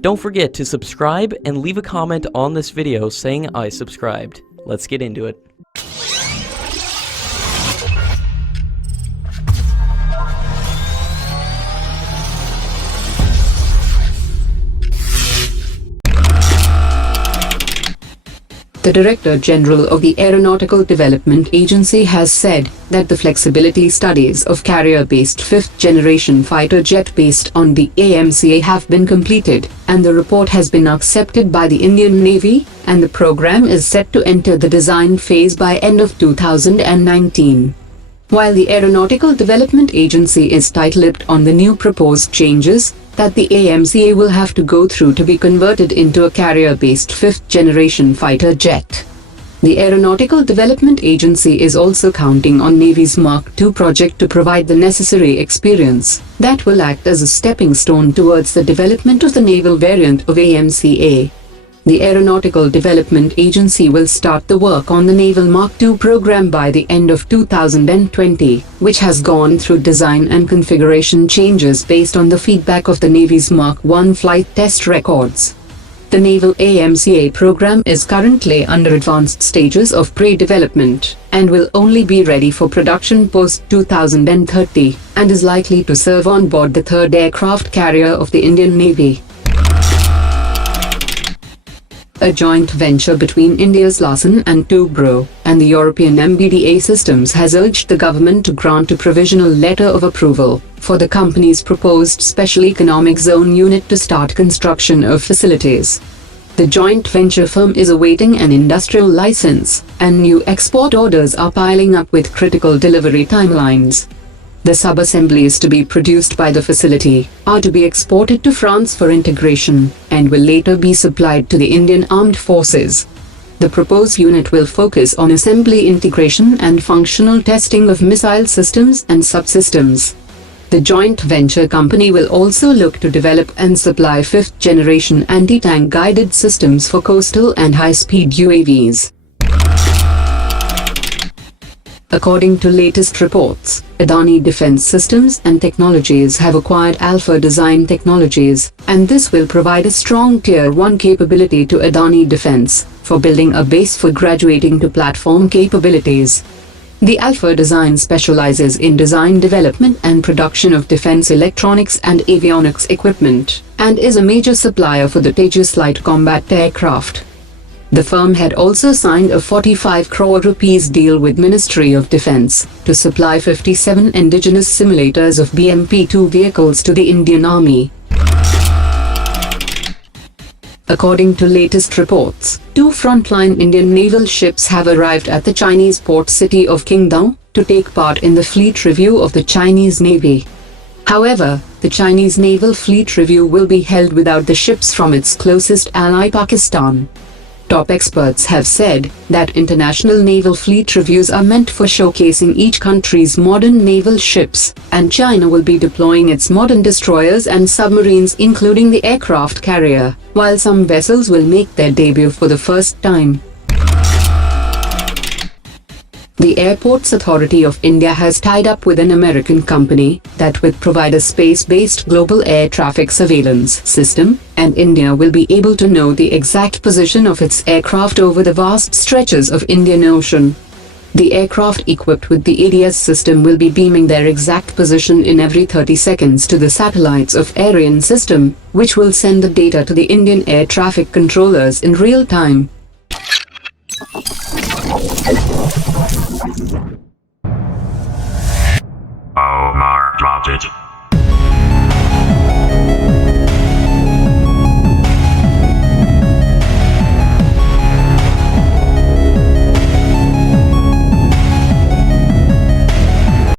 Don't forget to subscribe and leave a comment on this video saying I subscribed. Let's get into it. The Director General of the Aeronautical Development Agency has said that the flexibility studies of carrier-based fifth-generation fighter jet based on the AMCA have been completed, and the report has been accepted by the Indian Navy, and the program is set to enter the design phase by end of 2019. While the Aeronautical Development Agency is tight-lipped on the new proposed changes that the AMCA will have to go through to be converted into a carrier-based fifth-generation fighter jet, the Aeronautical Development Agency is also counting on Navy's Mark II project to provide the necessary experience that will act as a stepping stone towards the development of the naval variant of AMCA. The Aeronautical Development Agency will start the work on the Naval Mark II program by the end of 2020, which has gone through design and configuration changes based on the feedback of the Navy's Mark I flight test records. The Naval AMCA program is currently under advanced stages of pre-development and will only be ready for production post-2030 and is likely to serve on board the third aircraft carrier of the Indian Navy. A joint venture between India's Larsen and Toubro and the European MBDA systems has urged the government to grant a provisional letter of approval for the company's proposed Special Economic Zone unit to start construction of facilities. The joint venture firm is awaiting an industrial license, and new export orders are piling up with critical delivery timelines. The sub-assemblies to be produced by the facility are to be exported to France for integration and will later be supplied to the Indian Armed Forces. The proposed unit will focus on assembly integration and functional testing of missile systems and subsystems. The joint venture company will also look to develop and supply fifth-generation anti-tank guided systems for coastal and high-speed UAVs. According to latest reports, Adani Defence Systems and Technologies have acquired Alpha Design Technologies, and this will provide a strong Tier 1 capability to Adani Defence for building a base for graduating to platform capabilities. The Alpha Design specializes in design, development and production of defense electronics and avionics equipment, and is a major supplier for the Tejas light combat aircraft. The firm had also signed a 45 crore rupees deal with Ministry of Defence to supply 57 indigenous simulators of BMP-2 vehicles to the Indian Army. According to latest reports, 2 frontline Indian naval ships have arrived at the Chinese port city of Qingdao to take part in the fleet review of the Chinese Navy. However, the Chinese naval fleet review will be held without the ships from its closest ally Pakistan. Top experts have said that international naval fleet reviews are meant for showcasing each country's modern naval ships, and China will be deploying its modern destroyers and submarines, including the aircraft carrier, while some vessels will make their debut for the first time. The Airports Authority of India has tied up with an American company that will provide a space-based global air traffic surveillance system, and India will be able to know the exact position of its aircraft over the vast stretches of Indian Ocean. The aircraft equipped with the ADS system will be beaming their exact position in every 30 seconds to the satellites of Ariane system, which will send the data to the Indian air traffic controllers in real time.